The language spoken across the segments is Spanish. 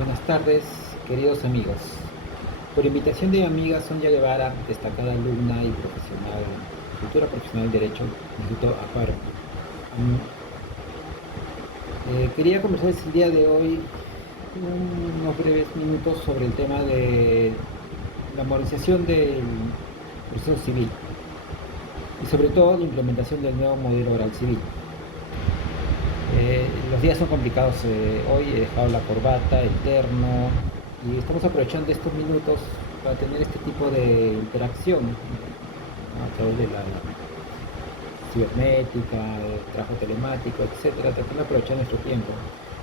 Buenas tardes, queridos amigos. Por invitación de mi amiga Sonia Guevara, destacada alumna y profesional, futura profesional de Derecho, Instituto Amparo. Quería conversarles el día de hoy unos breves minutos sobre el tema de la modernización del proceso civil y sobre todo la implementación del nuevo modelo oral civil. Los días son complicados, hoy he dejado la corbata, el terno y estamos aprovechando estos minutos para tener este tipo de interacción, ¿no? A través de la cibernética, el trabajo telemático, etcétera, tratando de aprovechar nuestro tiempo,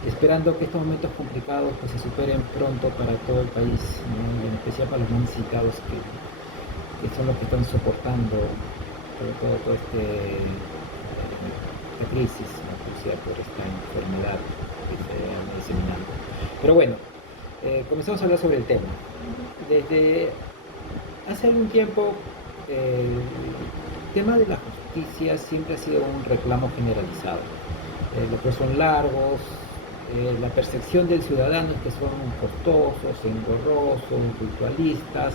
esperando que estos momentos complicados pues, se superen pronto para todo el país, ¿no? Y en especial para los más necesitados que son los que están soportando sobre todo esta crisis, ¿no? Producida por esta enfermedad que se ha diseminado. Pero bueno, comenzamos a hablar sobre el tema. Desde hace algún tiempo el tema de la justicia siempre ha sido un reclamo generalizado. Los que son largos, la percepción del ciudadano es que son costosos, engorrosos, ritualistas,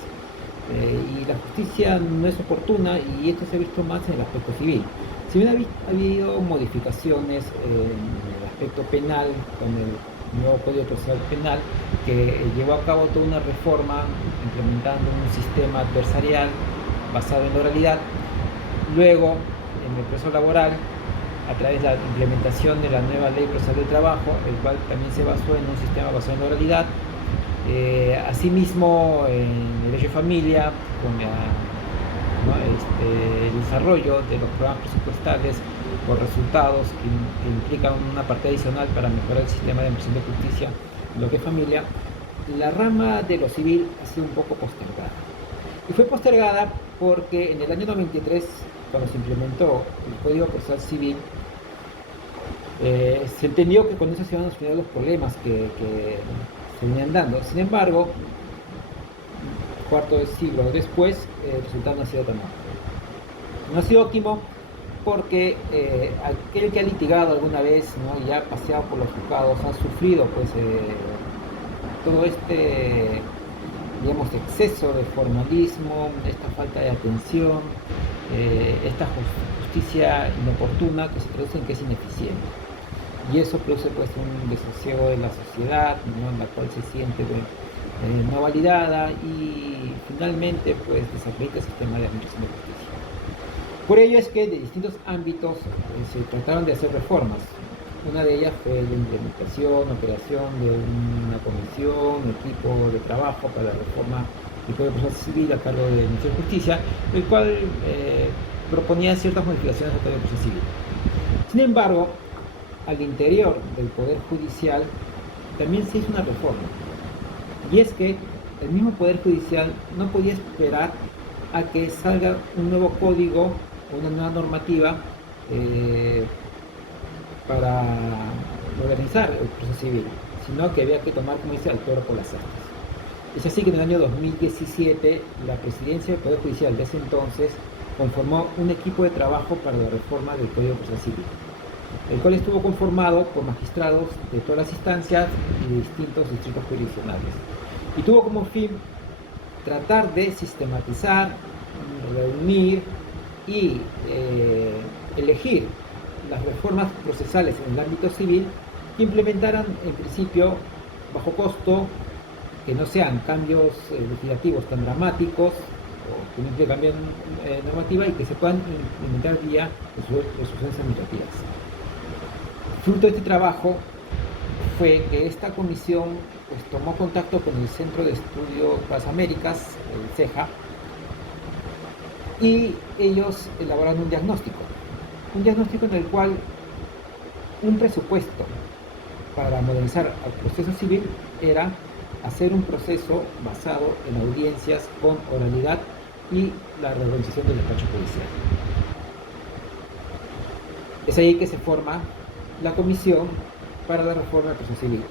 y la justicia no es oportuna, y esto se ha visto más en el aspecto civil. Si bien ha habido modificaciones en el aspecto penal con el nuevo Código Procesal Penal, que llevó a cabo toda una reforma implementando un sistema adversarial basado en la oralidad, luego en el proceso laboral a través de la implementación de la nueva Ley Procesal del Trabajo, el cual también se basó en un sistema basado en la oralidad. Asimismo, en el derecho de familia, con el desarrollo de los programas presupuestales por resultados que implican una parte adicional para mejorar el sistema de administración de justicia, lo que es familia, la rama de lo civil ha sido un poco postergada. Y fue postergada porque en el año 93, cuando se implementó el Código Procesal Civil, se entendió que con eso se iban a solucionar los problemas que se venían dando. Sin embargo, cuarto de siglo después, el resultado no ha sido tan óptimo. No ha sido óptimo porque aquel que ha litigado alguna vez, ¿no? Y ha paseado por los juzgados, ha sufrido pues todo digamos, exceso de formalismo, esta falta de atención, esta justicia inoportuna que se traduce en que es ineficiente. Y eso produce pues un desasosiego de la sociedad, ¿no? En la cual se siente no validada y finalmente pues desacredita el sistema de administración de justicia. Por ello es que de distintos ámbitos se trataron de hacer reformas. Una de ellas fue la implementación, operación de una comisión, equipo de trabajo para la reforma del Código Procesal Civil a cargo del Ministerio de Justicia, el cual proponía ciertas modificaciones al Código Procesal Civil. Sin embargo, al interior del Poder Judicial también se hizo una reforma. Y es que el mismo Poder Judicial no podía esperar a que salga un nuevo código o una nueva normativa para modernizar el proceso civil, sino que había que tomar, como dice, al toro por las astas. Es así que en el año 2017 la presidencia del Poder Judicial de ese entonces conformó un equipo de trabajo para la reforma del Código Procesal Civil, el cual estuvo conformado por magistrados de todas las instancias y de distintos distritos jurisdiccionales. Y tuvo como fin tratar de sistematizar, reunir y elegir las reformas procesales en el ámbito civil que implementaran en principio bajo costo, que no sean cambios legislativos tan dramáticos o que no impliquen cambio normativa y que se puedan implementar vía resoluciones administrativas. Fruto de este trabajo fue que esta comisión pues, tomó contacto con el Centro de Estudio de las Américas, el CEJA, y ellos elaboraron un diagnóstico en el cual un presupuesto para modernizar el proceso civil era hacer un proceso basado en audiencias con oralidad y la reorganización del despacho judicial. Es ahí que se forma la comisión para la reforma del proceso civil.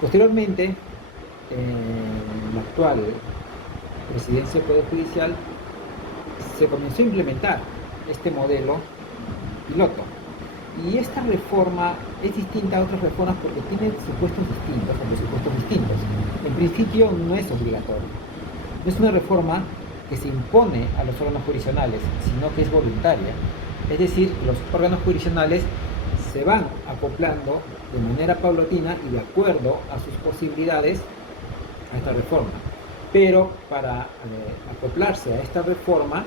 Posteriormente, en la actual presidencia del Poder Judicial, se comenzó a implementar este modelo piloto. Y esta reforma es distinta a otras reformas porque tiene supuestos distintos o presupuestos distintos. En principio no es obligatorio. No es una reforma que se impone a los órganos jurisdiccionales, sino que es voluntaria. Es decir, los órganos jurisdiccionales se van acoplando de manera paulatina y de acuerdo a sus posibilidades a esta reforma. Pero para acoplarse a esta reforma,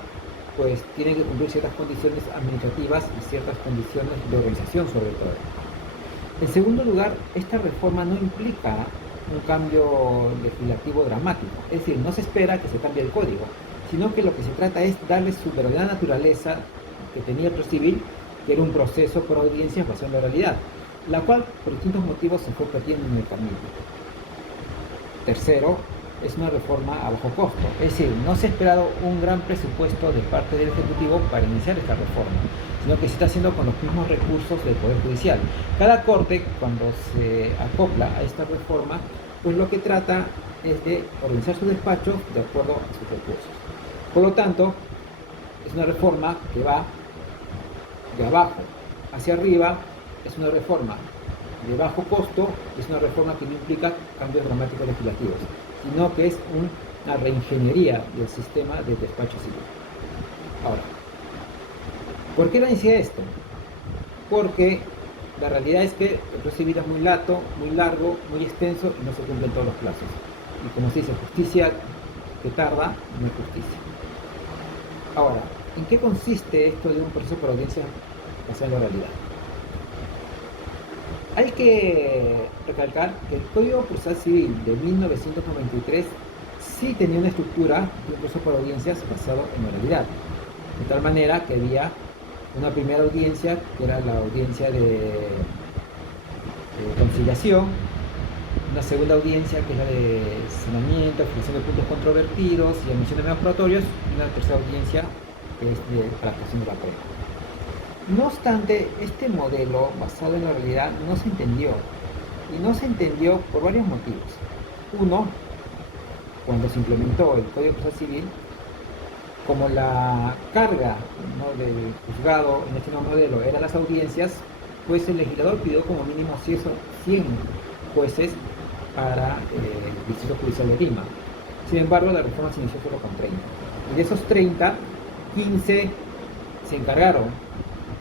pues tienen que cumplir ciertas condiciones administrativas y ciertas condiciones de organización sobre todo. En segundo lugar, esta reforma no implica un cambio legislativo dramático, es decir, no se espera que se cambie el código, sino que lo que se trata es darle su verdadera naturaleza que tenía el proceso civil, que era un proceso por audiencias basado en la realidad, la cual por distintos motivos se fue perdiendo en el camino. Tercero, es una reforma a bajo costo, es decir, no se ha esperado un gran presupuesto de parte del Ejecutivo para iniciar esta reforma, sino que se está haciendo con los mismos recursos del Poder Judicial. Cada corte, cuando se acopla a esta reforma, pues lo que trata es de organizar su despacho de acuerdo a sus recursos. Por lo tanto, es una reforma que va de abajo hacia arriba, es una reforma de bajo costo, es una reforma que no implica cambios dramáticos legislativos, sino que es una reingeniería del sistema de despacho civil. Ahora, ¿por qué la necesidad de esto? Porque la realidad es que el proceso civil es muy largo, muy extenso y no se cumplen todos los plazos. Y como se dice, justicia que tarda no es justicia. Ahora, ¿en qué consiste esto de un proceso por audiencia basado en la realidad? Hay que recalcar que el Código Procesal Civil de 1993 sí tenía una estructura de un proceso por audiencias basado en la realidad, de tal manera que había una primera audiencia, que era la audiencia de conciliación, una segunda audiencia, que es la de sanamiento, fijación de puntos controvertidos y admisión de medios probatorios, y una tercera audiencia, que es para la actuación de la prueba. No obstante, este modelo basado en la realidad no se entendió, y no se entendió por varios motivos. Uno, cuando se implementó el Código Procesal Civil, como la carga, ¿no?, del juzgado en este nuevo modelo eran las audiencias, pues el legislador pidió como mínimo 100 jueces para el Distrito Judicial de Lima. Sin embargo, la reforma se inició solo con 30. Y de esos 30, 15 se encargaron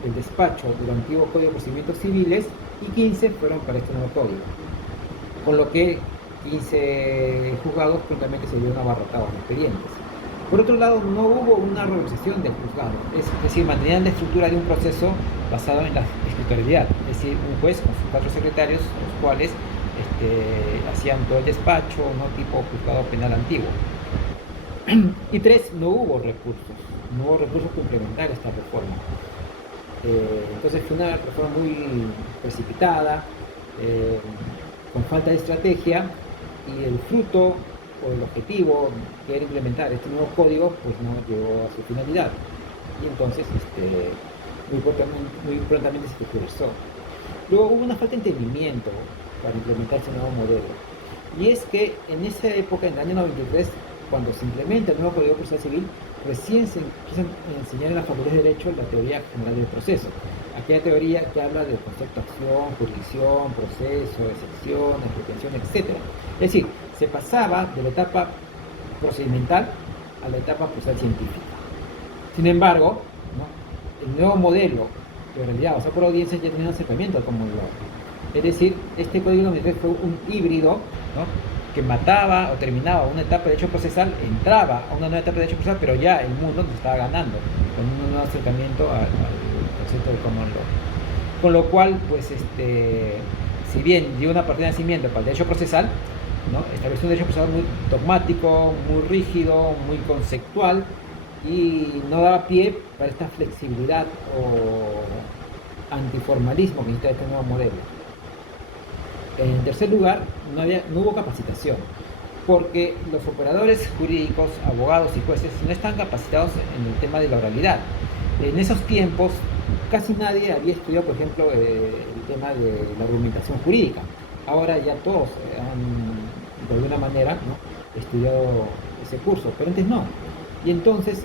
del despacho del antiguo Código de Procedimientos Civiles y 15 fueron para este nuevo código. Con lo que 15 juzgados prontamente se vieron abarrotados de expedientes. Por otro lado, no hubo una reorganización del juzgado, es decir, mantenían la estructura de un proceso basado en la escritorialidad, es decir, un juez con sus 4 secretarios, los cuales hacían todo el despacho, no tipo juzgado penal antiguo. Y 3, no hubo recursos complementarios a esta reforma. Entonces fue una reforma muy precipitada, con falta de estrategia, y el fruto o el objetivo que era implementar este nuevo código pues no llegó a su finalidad, y entonces muy prontamente se tergiversó. Luego hubo una falta de entendimiento para implementar este nuevo modelo, y es que en esa época, en el año 93, cuando se implementa el nuevo Código Procesal Civil, recién se empieza a enseñar en la Facultad de Derecho la teoría general del proceso, aquella teoría que habla del concepto de acción, jurisdicción, proceso, excepción, pretensión, etc. Es decir, se pasaba de la etapa procedimental a la etapa procesal científica. Sin embargo, ¿no?, el nuevo modelo de realidad basado por audiencias ya tenía un acercamiento al común law. Es decir, este código 93 fue un híbrido, ¿no?, que mataba o terminaba una etapa de derecho procesal, entraba a una nueva etapa de derecho procesal, pero ya el mundo se estaba ganando con un nuevo acercamiento al concepto de common law. Con lo cual, pues, si bien dio una partida de nacimiento para el derecho procesal, ¿no?, estableció un derecho procesal muy dogmático, muy rígido, muy conceptual, y no daba pie para esta flexibilidad o antiformalismo que necesita este nuevo modelo. En tercer lugar, no hubo capacitación, porque los operadores jurídicos, abogados y jueces no están capacitados en el tema de la oralidad. En esos tiempos, casi nadie había estudiado, por ejemplo, el tema de la argumentación jurídica. Ahora ya todos han, de alguna manera, ¿no?, estudiado ese curso, pero antes no. Y entonces,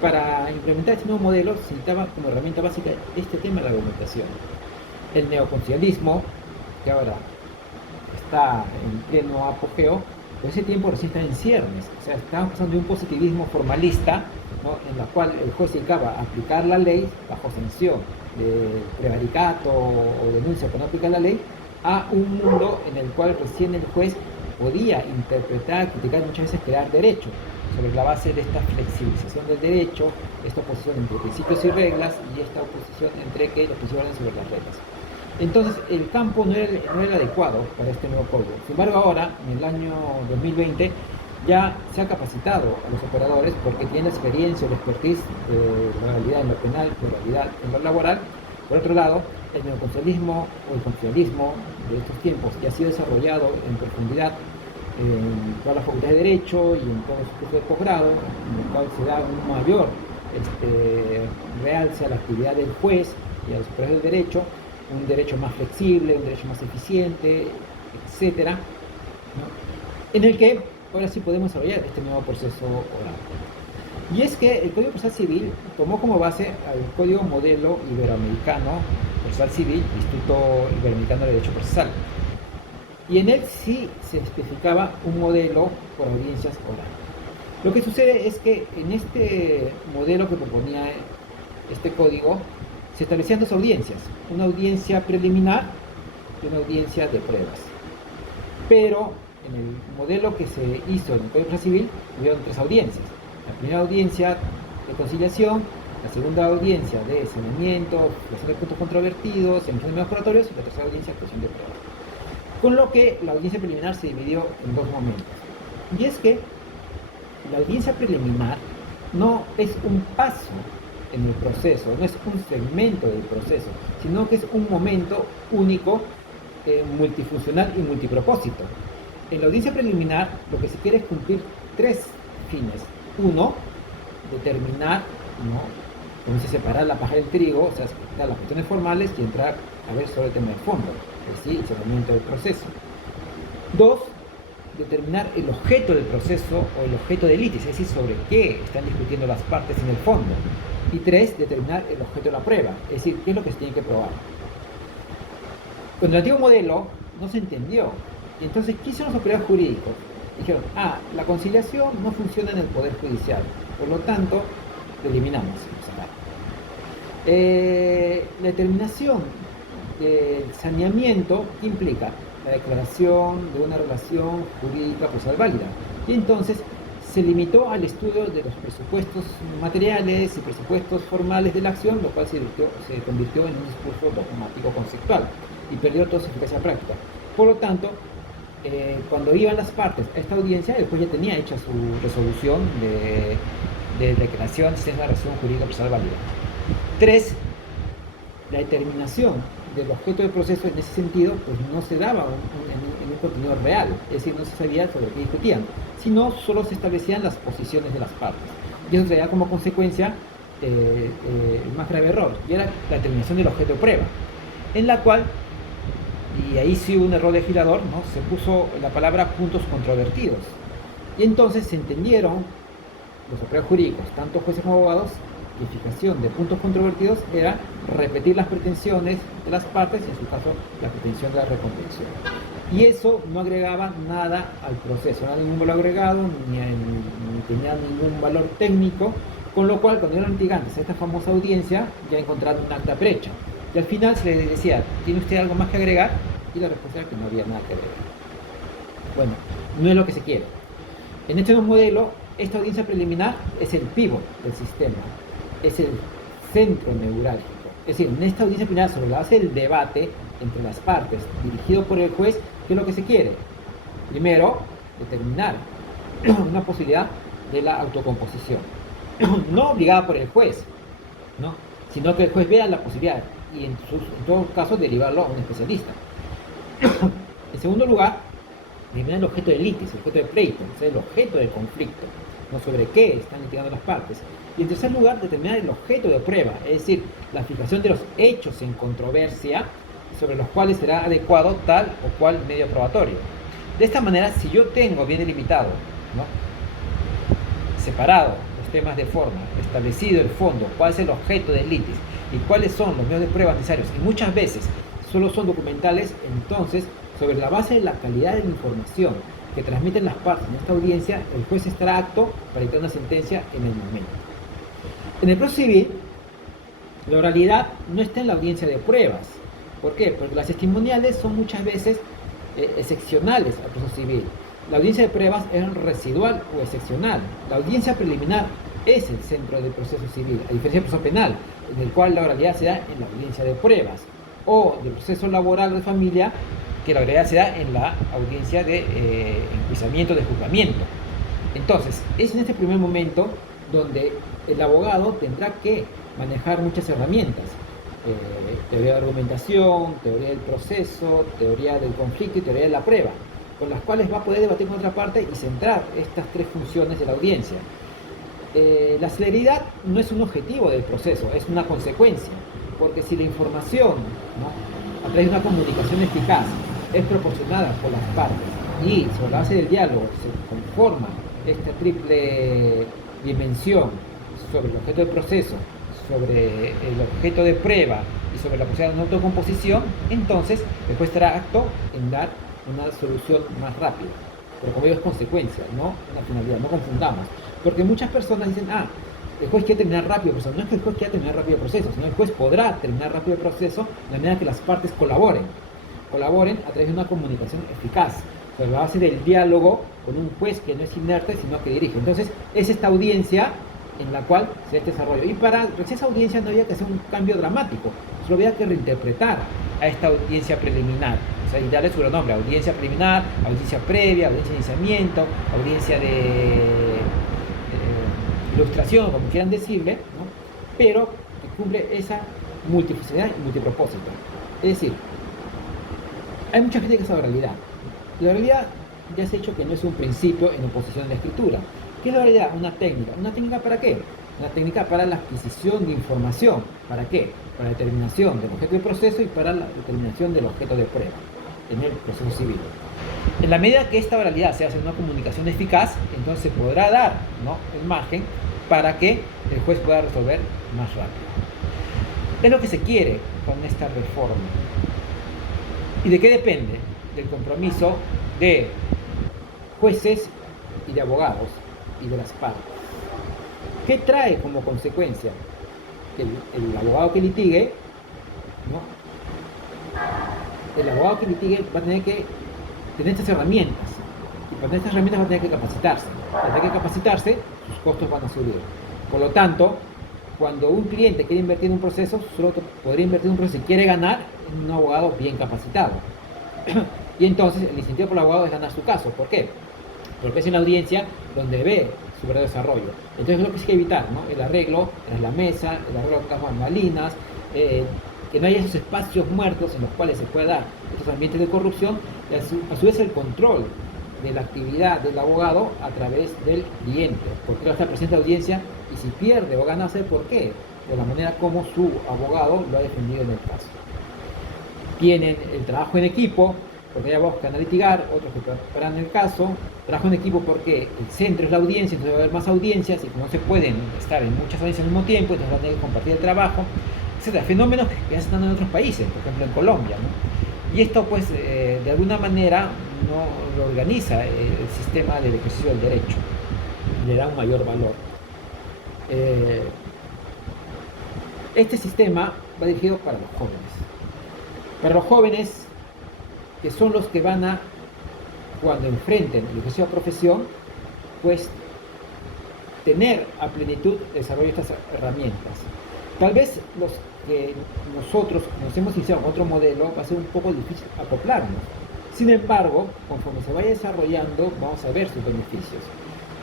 Para implementar este nuevo modelo se necesitaba como herramienta básica este tema de la argumentación. El neoconcialismo, que ahora está en pleno apogeo, pero ese tiempo recién está en ciernes. O sea, estamos pasando de un positivismo formalista, ¿no?, en la cual el juez se dedicaba a aplicar la ley bajo sanción de prevaricato o denuncia por no aplicar la ley, a un mundo en el cual recién el juez podía interpretar, criticar y muchas veces crear derecho sobre la base de esta flexibilización del derecho, esta oposición entre principios y reglas y esta oposición entre que los principios valen sobre las reglas. Entonces el campo no era el adecuado para este nuevo código. Sin embargo, ahora, en el año 2020, ya se ha capacitado a los operadores porque tienen la experiencia o la expertise de la legalidad en lo penal, de la legalidad en lo laboral. Por otro lado, el neoconstitucionalismo o el constitucionalismo de estos tiempos ya ha sido desarrollado en profundidad en todas las facultades de Derecho y en todos los cursos de posgrado, en el cual se da un mayor realce a la actividad del juez y a los operadores del derecho, un derecho más flexible, un derecho más eficiente, etcétera, ¿no?, en el que ahora sí podemos desarrollar este nuevo proceso oral. Y es que el Código Procesal Civil tomó como base al Código Modelo Iberoamericano Procesal Civil, Instituto Iberoamericano de Derecho Procesal. Y en él sí se especificaba un modelo por audiencias orales. Lo que sucede es que en este modelo que proponía este código se establecían dos audiencias, una audiencia preliminar y una audiencia de pruebas. Pero en el modelo que se hizo en el Código Procesal Civil hubieron tres audiencias. La primera audiencia de conciliación, la segunda audiencia de saneamiento, creación de puntos controvertidos, emisión de medios probatorios, y la tercera audiencia de creación de pruebas. Con lo que la audiencia preliminar se dividió en dos momentos. Y es que la audiencia preliminar no es un paso en el proceso, no es un segmento del proceso, sino que es un momento único, multifuncional y multipropósito. En la audiencia preliminar lo que se quiere es cumplir tres fines. Uno, determinar, ¿no?, como se separar la paja del trigo, o sea, explicar las cuestiones formales y entrar a ver sobre el tema de fondo, es decir, el seguimiento del proceso. Dos, determinar el objeto del proceso o el objeto del litis, es decir, sobre qué están discutiendo las partes en el fondo. Y tres, determinar el objeto de la prueba, es decir, qué es lo que se tiene que probar. Con el antiguo modelo no se entendió. Y entonces, ¿qué hicieron los operadores jurídicos? Dijeron, la conciliación no funciona en el Poder Judicial, por lo tanto, lo eliminamos. La determinación del saneamiento implica la declaración de una relación jurídica procesal válida. Y entonces se limitó al estudio de los presupuestos materiales y presupuestos formales de la acción, lo cual se convirtió en un discurso dogmático conceptual y perdió toda su eficacia práctica. Por lo tanto, cuando iban las partes a esta audiencia, el juez ya tenía hecha su resolución de declaración si es una relación jurídica procesal válida. 3. La determinación del objeto del proceso en ese sentido pues no se daba en un contenido real, es decir, no se sabía sobre qué discutían, sino solo se establecían las posiciones de las partes. Y eso traía como consecuencia el más grave error, y era la determinación del objeto de prueba, en la cual, y ahí sí hubo un error legislador, ¿no?, se puso la palabra puntos controvertidos. Y entonces se entendieron los operadores jurídicos, tanto jueces como abogados, que la fijación de puntos controvertidos era repetir las pretensiones de las partes, y en su caso la pretensión de la reconvención. Y eso no agregaba nada al proceso, no era ningún valor agregado, ni tenía ningún valor técnico, con lo cual cuando eran litigantes a esta famosa audiencia ya encontraron un acta prehecha. Y al final se les decía, ¿tiene usted algo más que agregar? Y la respuesta era que no había nada que agregar. Bueno, no es lo que se quiere. En este nuevo modelo, esta audiencia preliminar es el pívot del sistema, es el centro neurálgico. Es decir, en esta audiencia preliminar, sobre la base del debate entre las partes, dirigido por el juez, ¿qué es lo que se quiere? Primero, determinar una posibilidad de la autocomposición, no obligada por el juez, ¿no?, sino que el juez vea la posibilidad y en todo caso derivarlo a un especialista. En segundo lugar, determinar el objeto del litis, el objeto del pleito, o sea, el objeto del conflicto, no sobre qué están litigando las partes. Y en tercer lugar, determinar el objeto de prueba, es decir, la fijación de los hechos en controversia sobre los cuales será adecuado tal o cual medio probatorio. De esta manera, si yo tengo bien delimitado, ¿no?, separado temas de forma, establecido el fondo, cuál es el objeto del litis y cuáles son los medios de prueba necesarios, y muchas veces solo son documentales, entonces, sobre la base de la calidad de la información que transmiten las partes en esta audiencia, el juez estará apto para dictar una sentencia en el momento. En el proceso civil, la oralidad no está en la audiencia de pruebas. ¿Por qué? Porque las testimoniales son muchas veces excepcionales al proceso civil. La audiencia de pruebas es residual o excepcional. La audiencia preliminar es el centro del proceso civil, a diferencia del proceso penal, en el cual la oralidad se da en la audiencia de pruebas, o del proceso laboral de familia, que la oralidad se da en la audiencia de enjuiciamiento, de juzgamiento. Entonces, es en este primer momento donde el abogado tendrá que manejar muchas herramientas. Teoría de argumentación, teoría del proceso, teoría del conflicto y teoría de la prueba, con las cuales va a poder debatir con otra parte y centrar estas tres funciones de la audiencia. La celeridad no es un objetivo del proceso, es una consecuencia, porque si la información, ¿no?, a través de una comunicación eficaz es proporcionada por las partes y sobre la base del diálogo se conforma esta triple dimensión sobre el objeto del proceso, sobre el objeto de prueba y sobre la posibilidad de una autocomposición, entonces el juez estará apto en dar una solución más rápida. Pero como digo, es consecuencia, no una finalidad, no confundamos. Porque muchas personas dicen, el juez quiere terminar rápido el proceso. No es que el juez quiera terminar rápido el proceso, sino el juez podrá terminar rápido el proceso de manera que las partes colaboren a través de una comunicación eficaz, sobre la base del diálogo con un juez que no es inerte, sino que dirige. Entonces, es esta audiencia en la cual se da este desarrollo. Y para esa audiencia no había que hacer un cambio dramático, solo había que reinterpretar a esta audiencia preliminar, o sea, y darle su nombre: audiencia preliminar, audiencia previa, audiencia de iniciamiento, audiencia de ilustración, como quieran decirle, ¿no?, pero que cumple esa multiplicidad y multipropósito. Es decir, hay mucha gente que sabe oralidad. La oralidad ya se ha dicho que no es un principio en oposición a la escritura. ¿Qué es la oralidad? Una técnica. ¿Una técnica para qué? Una técnica para la adquisición de información. ¿Para qué? Para la determinación del objeto del proceso y para la determinación del objeto de prueba en el proceso civil. En la medida que esta oralidad se hace en una comunicación eficaz, entonces se podrá dar, ¿no?, el margen para que el juez pueda resolver más rápido. Es lo que se quiere con esta reforma. ¿Y de qué depende? Del compromiso de jueces y de abogados y de las partes. ¿Qué trae como consecuencia? Que el abogado que litigue, ¿no?, el abogado que litigue va a tener que tener estas herramientas, y para tener estas herramientas va a tener que capacitarse. Al tener que capacitarse, sus costos van a subir. Por lo tanto, cuando un cliente quiere invertir en un proceso, solo podría invertir en un proceso si quiere ganar en un abogado bien capacitado. Y entonces el incentivo por el abogado es ganar su caso. ¿Por qué? Porque es una audiencia donde ve su verdadero desarrollo. Entonces lo que hay que evitar, ¿no?, el arreglo tras la mesa, el arreglo tras bambalinas, que no haya esos espacios muertos en los cuales se pueda dar estos ambientes de corrupción, y a su vez el control de la actividad del abogado a través del cliente, porque va a estar presente en la audiencia, y si pierde o gana, ¿sabe por qué? De la manera como su abogado lo ha defendido en el caso. Tienen el trabajo en equipo, porque hay abogados que van a litigar, otros que preparan el caso. Trabajo en equipo porque el centro es la audiencia, entonces va a haber más audiencias, y como no se pueden estar en muchas audiencias al mismo tiempo, entonces van a tener que compartir el trabajo, etc. Fenómenos que ya se están dando en otros países, por ejemplo en Colombia, ¿no? Y esto, pues, de alguna manera no lo organiza el sistema del ejercicio del derecho, le da un mayor valor. Este sistema va dirigido para los jóvenes. Para los jóvenes, que son los que van a, cuando enfrenten el ejercicio de profesión, pues tener a plenitud el desarrollo de estas herramientas. Tal vez los que nosotros nos hemos iniciado con otro modelo va a ser un poco difícil acoplarnos. Sin embargo, conforme se vaya desarrollando, vamos a ver sus beneficios.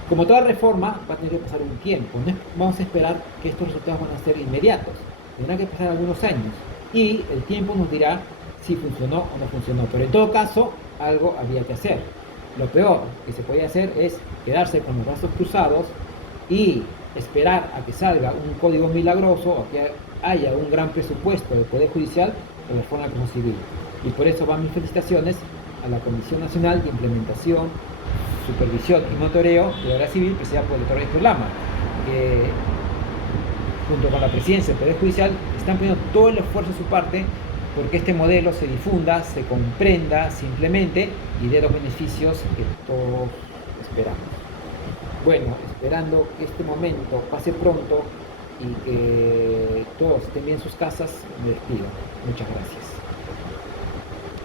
Como toda reforma, va a tener que pasar un tiempo. No vamos a esperar que estos resultados van a ser inmediatos. Tendrán que pasar algunos años. Y el tiempo nos dirá si funcionó o no funcionó. Pero en todo caso, algo había que hacer. Lo peor que se podía hacer es quedarse con los brazos cruzados y esperar a que salga un código milagroso o que haya un gran presupuesto del Poder Judicial de la reforma del proceso civil. Y por eso van mis felicitaciones a la Comisión Nacional de Implementación, Supervisión y Monitoreo de la Obra Civil, presidida por el doctor Héctor Lama, que junto con la presidencia del Poder Judicial están poniendo todo el esfuerzo de su parte porque este modelo se difunda, se comprenda, se implemente y dé los beneficios que todos esperamos. Bueno, esperando que este momento pase pronto y que todos estén bien en sus casas, me despido. Muchas gracias.